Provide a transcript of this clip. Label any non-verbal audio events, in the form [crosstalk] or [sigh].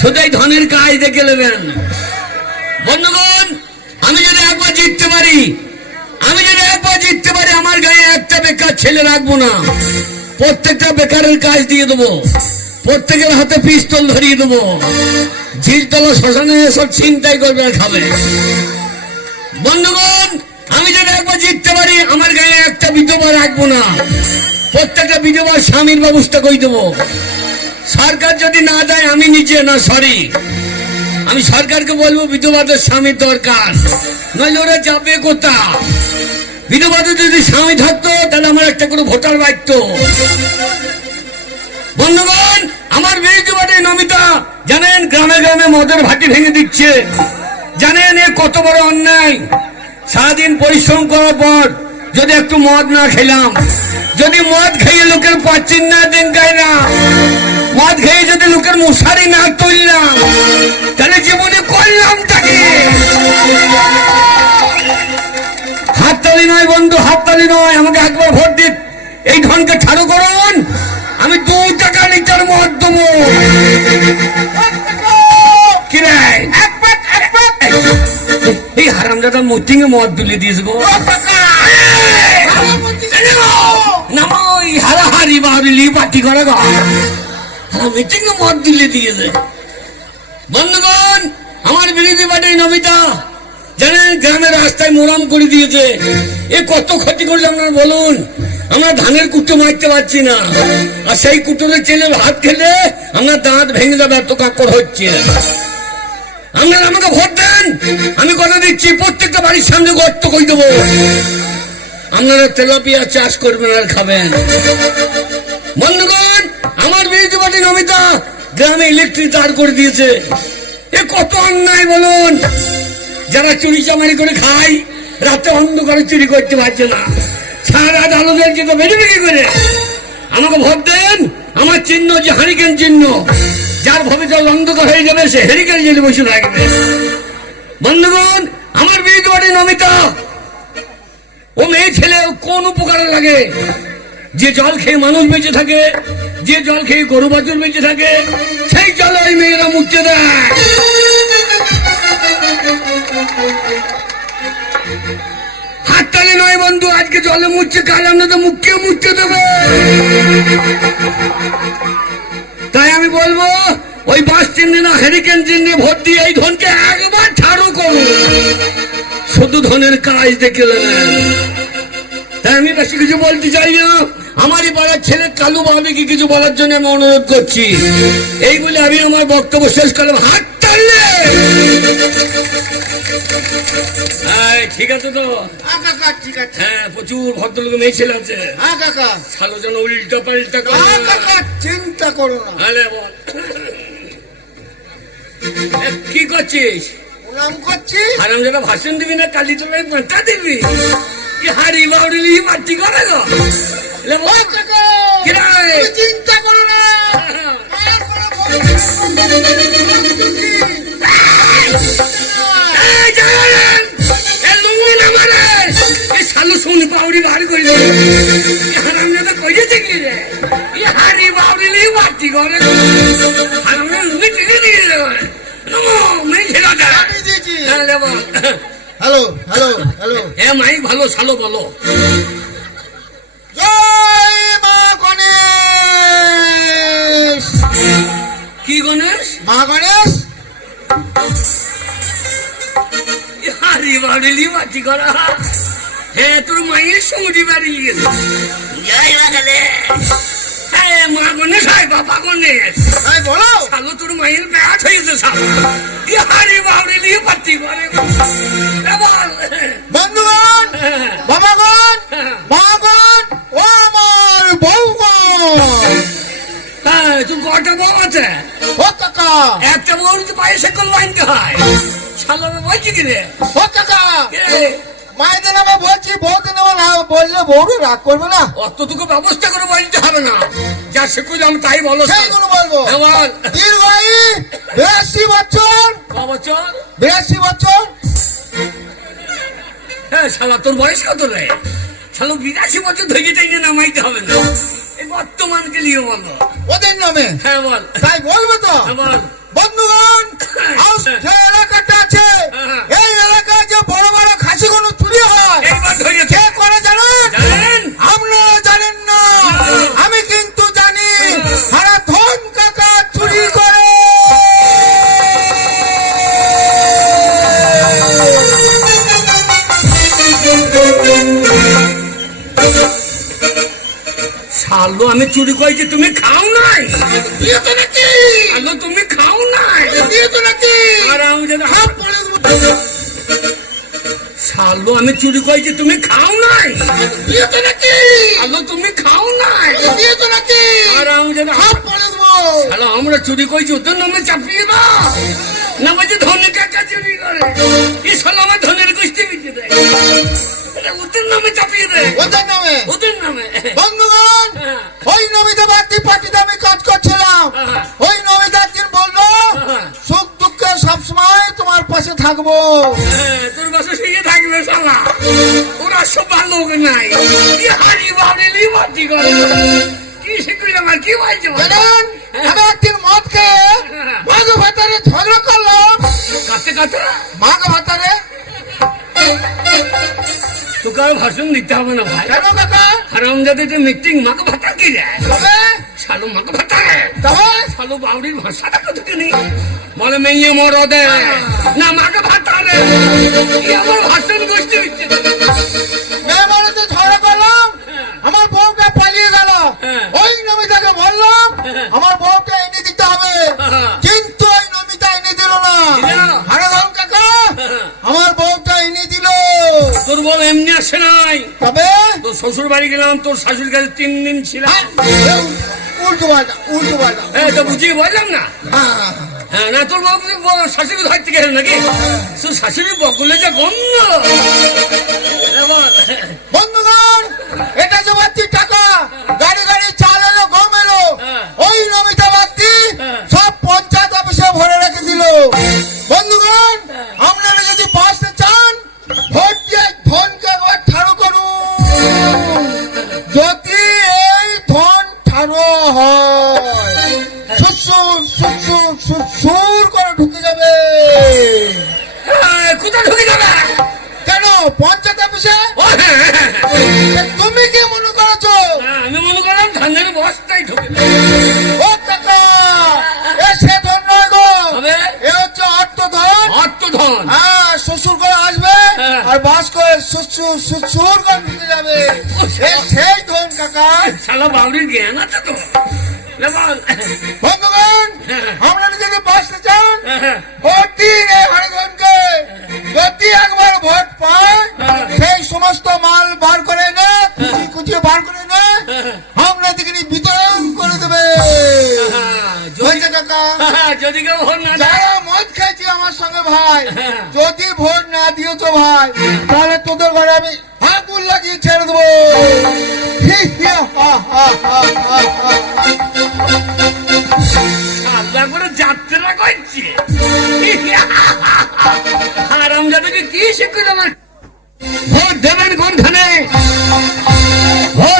শুধু ধনের কাজ দেখে নেবেন। বন্ধুগণ, আমি যদি একবার জিততে পারি, আমি যদি একবার জিততে পারি, আমার গায়ে একটা বেকার ছেলে রাখব না। প্রত্যেকটা বেকারের কাজ দিয়ে দেবো। প্রত্যেকের হাতে পিস্তল ধরিয়ে দেবো। ঝিলতলা শ্মশানে সব চিন্তাই করবে আর খাবে। বন্ধুগণ, আমি যদি একবার জিততে পারি, আমার গায়ে একটা বিধবা রাখব না। প্রত্যেকটা বিধবার স্বামীর ব্যবস্থা করে দেবো। সরকার যদি না দেয়, আমি নিজে না, সরি। আমি সরকারকে বলব, বিধবাদের স্বামীর দরকার। নইলে ওরা যাবে কোথা বিধবাদের যদি স্বামী থাকতো, তাহলে আমার একটা করে ভোটার বাড়তো। বন্ধুগণ, আমার বিরুদ্ধে বাটে নমিতা, জানেন, গ্রামে গ্রামে মদের ভাটি ভেঙে দিচ্ছে। জানেন, এ কত বড় অন্যায়। সারাদিন পরিশ্রম করার পর যদি একটু মদ না খেলাম, যদি মদ খেয়ে লোকের পাচ্ছেন না দিন গায় না। মদ খেয়ে যদি লোকের মশারি না তুললাম তাহলে জীবনে করলাম তাকে। হাততালি নয় বন্ধু হাততালি নয় আমাকে একবার ভোট দিন। এই ধনকে ছাড়ো করুন আমি দু টাকা লিটার মদ দেবো। কি রে? এই হারামজাদা মতিঙ্গে মদ তুলে দিয়েছে গো। নামো এই হারাহারি বাহারি পার্টি করে গো। মিটিংয়ে মদ তুলে দিয়েছে বন্ধুগণ, আমার বিরোধী পার্টির নমিতা, জানেন গ্রামের রাস্তায় মোরাম করে দিয়েছে। এ কত ক্ষতি করছে আপনারা বলুন? আমরা ধানের কুটো মারতে পারছি না। আর সেই কুটোরে চেলে ভাত খেলে আমরা দাঁত ভেঙে যাবে এত কাকড় হচ্ছে। আপনারা আমাকে ভোট দেন। আমি কথা দিচ্ছি, প্রত্যেকটা বাড়ির সামনে গর্ত করে দেবো। আপনারা তেলাপিয়া চাষ করবেন আর খাবেন। বন্ধুগণ আমার পার্টি নমিতা গ্রামে ইলেকট্রিক তার করে দিয়েছে। এ কত অন্যায় বলুন। যারা চুরি চামারি করে খায়, রাতে অন্ধকারে চুরি করতে পারছে না। সারা আলো দেখছে তো বেরিয়ে করে। আমাকে ভোট দেন, আমার চিহ্ন যে হারিকেন চিহ্ন। যার ভবিষ্যৎ অন্ধকার হয়ে যাবে, সে হেরিকেন জেলে বসে থাকবে। বন্ধুগণ, আমার বিরোধী পার্টি নমিতা ও মেয়ে ছেলে কোন উপকারে লাগে? যে জল খেয়ে মানুষ বেঁচে থাকে যে জল খেয়ে গরু বাছুর বেঁচে থাকে, সেই জল ওই মেয়েরা মুখতে দেয়। হাততালি নয় বন্ধু, আজকে জলে মুচ্ছে কাল আমরা তো মুখকে মুছতে দেবে। তাই আমি বলব, ওই বাস চিহ্নে না হেরিকেন চিহ্নে ভোট দিয়ে এই ধনকে একবার ছাড়ো করো শুধু ধনের কাজ দেখে নেবেন তাই আমি বেশি কিছু বলতে চাই না। আমারই পাড়ার ছেলে কালু বাবাকে কিছু বলার জন্য আমি অনুরোধ করছি। এই বলে আমি আমার বক্তব্য শেষ করলাম। হাত টানলে ঠিক আছে তো? কাকা ঠিক আছে। হ্যাঁ প্রচুর ভদ্রলোক মেয়ে ছেলে আছে। হ্যাঁ কাকা ভালো যেন উল্টা পাল্টা কাকা চিন্তা করো না। আরে বল। কি করছিস? প্রণাম করছি হারাম যেটা ভাষণ দিবি না কালি পাঁচটা দিবি? কি হাড়ি বাউড়ি মাটি করে গো রে? চিন্তা করো না শালু শুনি পাউড়ি বার করে দিল। এ হারামজাদা কইছে কি রে? এ হাড়ি বাউড়ি লি মাটি করে গো। হারামজাদা লুঙ্গি টেনে দিয়ে। নমো। আমি দিয়েছি হ্যাঁ। হ্যালো হ্যালো হ্যালো এ মাইক ভালো শালো বলো গণেশ। কি গণেশ? মা গণেশ। এ হাড়ি বাউড়ি লি মাটি করা। হে তোর মায়ের সঙ্গে বাড়ি গেছে জয় বাগালে হ্যাঁ মা গণেশ হয় বাবা গণেশ। হ্যাঁ বলো। শালো তোর মায়ের ব্যাট হয়েছে হাড়ি বাউড়ি নিয়ে পাচ্ছি করে। একটা বউ তো পায়ে সেকল বানতে হয় শালো আমি বলছি কি রে? ও কাকা। মায়েদের নামে বলছি বউদের নামে না বললে বউরে রাগ করবে না। অতটুকু ব্যবস্থা করে বলতে হবে না। যা শিখুলাম তাই বলো সেইগুলো বলব। বল দীর্ঘায়ু বিরাশি বছর বছর বিরাশি বছর হ্যাঁ শালা তোর বয়স কত রে? শালো বিরাশি বছর ধরে টাইনে নামাইতে হবে না। এই বর্তমানকে নিয়ে বলো। ওদের নামে হ্যাঁ বল। তাই বলবে তো? হ্যাঁ বন্ধুগণ আজ যে এলাকাটা আছে এই এলাকায় যে বড় বড় খাসিগুলো তুলে হয় কে করে শালো আমি চুরি করেছি তুমি খাও নাই। দিয়েছ নাকি? শালো তুমি খাও নাই। নাকি? আর আমি যদি হাত শালো আমি চুরি করেছি তুমি খাও নাই। দিয়েছ নাকি? শালো তুমি খাও নাই। নাকি? আর আমি যদি হাত পড়ে দেবো শালো আমরা চুরি করেছি ওদের নামে চাপিয়ে দাও। না বলছে ধনে কাকা চুরি করে। এই শালো আমার ওদের নামে চাপিয়ে দেয় ওদের নামে? ওদের নামে। বন্ধুগণ হ্যাঁ। ওই নমিতা বাড়তি পার্টিতে আমি কাজ করছিলাম। হ্যাঁ। ওই নমিতা একদিন বলল হ্যাঁ। সুখ দুঃখে সবসময় তোমার পাশে থাকব। তোর বাসা শুয়ে থাকবে শালা। ওরা সব লোক নাই। হারি বাবরি লিবাটি করে? কি শিখলাম আর কি বলছো? জানেন আমি একদিন মদ খেয়ে মাঘ ভাতারে ঝগড়া করলাম। কাতে কাতে মাঘ ভাতারে তোকে ভাষণ দিতে হবে না ভাই। কেন কাকা? হারাম মিটিং মাকে ভাতা কি যায় শালু মাকে ভাতা তবে? শালু বাউরির ভাষাটা কোথাকে নেই বলে মেয়ে মরদে না মাকে ভাতা রে। কি আমার ভাষণ গোষ্ঠী হচ্ছে আমার বউটা পালিয়ে গেল। হ্যাঁ। ওই নমিতাকে বললাম হ্যাঁ। আমার বউটা এনে দিতে হবে। হ্যাঁ। কিন্তু ওই নমিতা এনে দিল না দিল না? আরে ধন কাকা হ্যাঁ। আমার বউটা এনে দিল তোর বউ এমনি আসে নাই। তবে? তোর শ্বশুর বাড়ি গেলাম তোর শাশুড়ির কাছে তিন দিন ছিলাম। হ্যাঁ, উল্টো পাল্টা উল্টো পাল্টা। হ্যাঁ তো বুঝিয়ে বললাম না। হ্যাঁ হ্যাঁ না তোর বাবু শাশুড়ি থেকে গেল নাকি? তোর শাশুড়ি বকলে যে গন্ধ। বন্ধুগণ এটা যে পঞ্চায়েত অফিসে? হ্যাঁ, হ্যাঁ, হ্যাঁ। তুমি কি মনে করেছ? আমি মনে করলাম ধানের বস্তায় ঢুকে ও কাকা এ সে ধন নয় গো? এ হচ্ছে অর্থধন। অর্থধন। হ্যাঁ শ্বশুর করে আসবে। আর বাস করে শ্বশুর শ্বশুর করে ঢুকে যাবে। এ সেই ধন কাকা। শালা বাউরির জ্ঞান আছে তো। বন্ধুগণ হ্যাঁ। যদি বাঁচতে চান ভোট দিন এই হরিধনকে যদি একবার ভোট পায়। সেই সমস্ত মাল বার করে নে কুচি বার করে নে। আমরা দিকে বিতরণ করে দেবে যদি কাকা [laughs] যদি কেউ ভোট না যারা মদ খাইছি আমার সঙ্গে ভাই। যদি ভোট না দিয়েছ ভাই তাহলে তোদের ঘরে আমি আগুন লাগিয়ে ছেড়ে দেবো যাত্রা করছে। আরাম যাদেরকে কি শিখল আমার? ভোট দেবেন কোনখানে ভোট